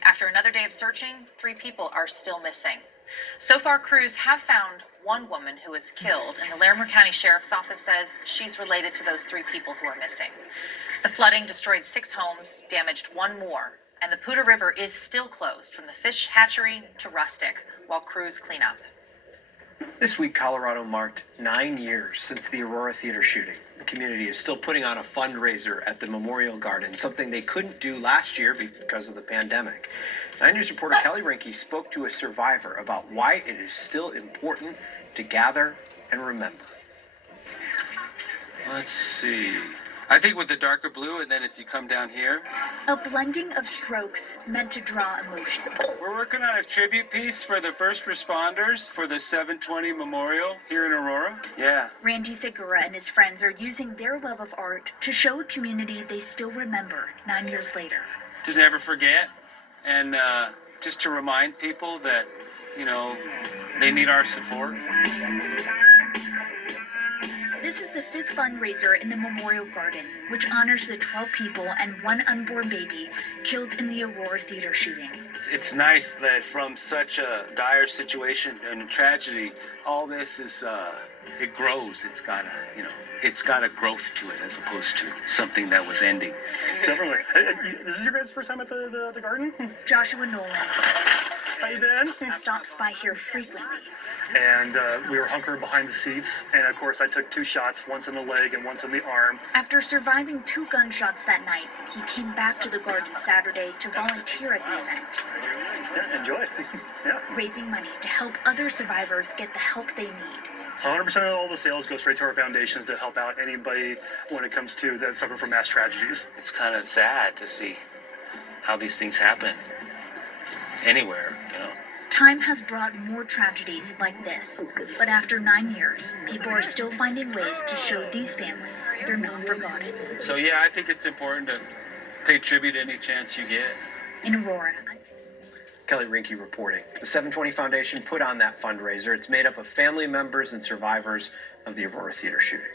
After another day of searching, 3 people are still missing. So far, crews have found one woman who was killed, and the Larimer County Sheriff's Office says she's related to those 3 people who are missing. The flooding destroyed 6 homes, damaged 1 more, and the Poudre River is still closed from the fish hatchery to Rustic while crews clean up. This week, Colorado marked 9 years since the Aurora Theater shooting. The community is still putting on a fundraiser at the Memorial Garden, something they couldn't do last year because of the pandemic. 9 News reporter Kelly Rinke spoke to a survivor about why it is still important to gather and remember. Let's see. I think with the darker blue, and then if you come down here. A blending of strokes meant to draw emotion. We're working on a tribute piece for the first responders for the 720 Memorial here in Aurora. Yeah. Randy Segura and his friends are using their love of art to show a community they still remember 9 years later. To never forget, and just to remind people that, they need our support. This is the 5th fundraiser in the Memorial Garden, which honors the 12 people and 1 unborn baby killed in the Aurora Theater shooting. It's nice that from such a dire situation and a tragedy, all this is, it grows. It's got a growth to it as opposed to something that was ending. Definitely. This is your guys' first time at the garden? Joshua Nolan. How you been? Stops by here frequently. And we were hunkered behind the seats, and of course I took 2 shots, once in the leg and once in the arm. After surviving 2 gunshots that night, he came back to the garden Saturday to volunteer at the event. Yeah, enjoy. Yeah. Raising money to help other survivors get the help they need. So 100% of all the sales go straight to our foundations to help out anybody when it comes to that suffering from mass tragedies. It's kind of sad to see how these things happen anywhere, Time has brought more tragedies like this, but after 9 years, people are still finding ways to show these families they're not forgotten. So yeah, I think it's important to pay tribute any chance you get. In Aurora. Kelly Rinke reporting. The 720 Foundation put on that fundraiser. It's made up of family members and survivors of the Aurora Theater shooting.